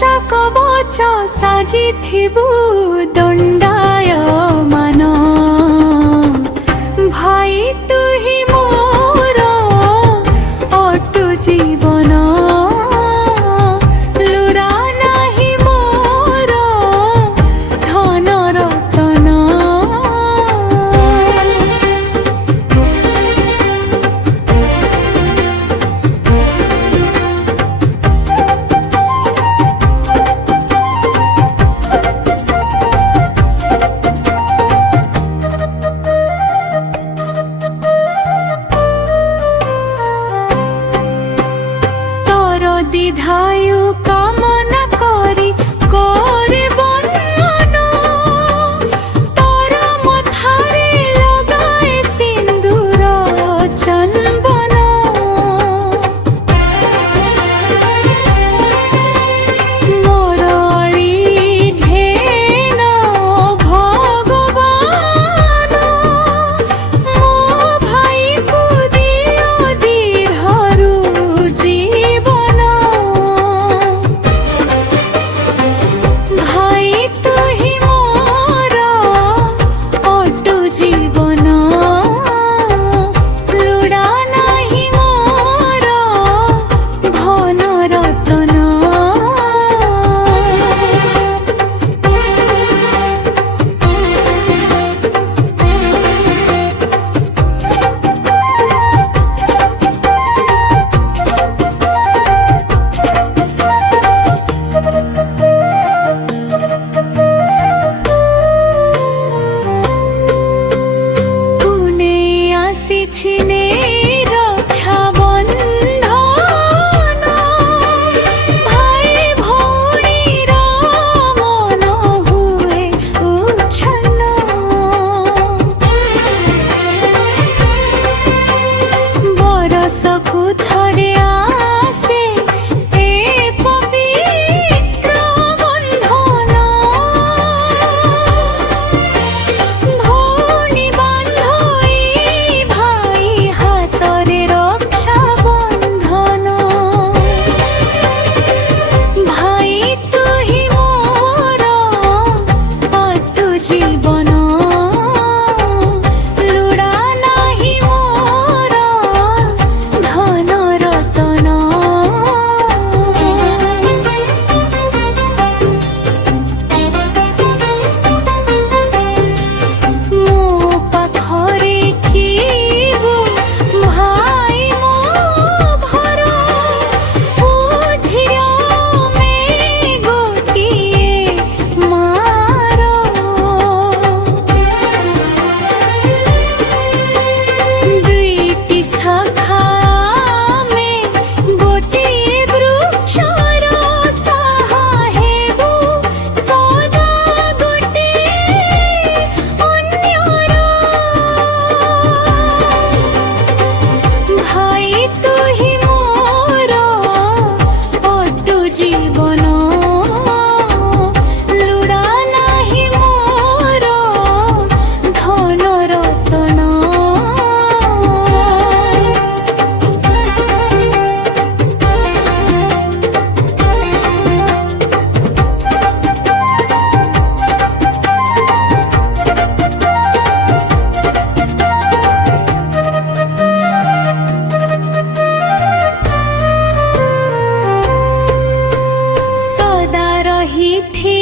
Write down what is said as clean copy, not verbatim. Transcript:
रक्षा कवच साजिथिबु दंडाय मान भाई तू ही मोर अटु जीवन लुरा नाही मोर धन रतन दीर्घायु कामना करी करे बंधन तोर मथारे लगाए सिंदूर चंदन मोर अली घेन भगवान मो भाई को दियो दीर्घरु जीवन भाई तू ही मोर अटु जीवन लुड़ा नाही मोर धन रतन छिने रक्षा बंधन भाई भौणी मन हुए उच्छन्न बरसकु थरे आसे ए पवित्र बंधन भौणी बांधई भाई हातरे रक्षा बंधन भाई तू ही मोर अटु जीवन लुड़ा नाही मोर धन रतन मो पाखरे जीवु भाई मो भर बुझियो में गोटिए मार दुईटी शाखा में गोटिए वृक्षर साहा हेबु सदा गोटे अन्यर भाई तू ही मोर अटु जीवन लुड़ा नाही मोर धन रतन सदा रही थी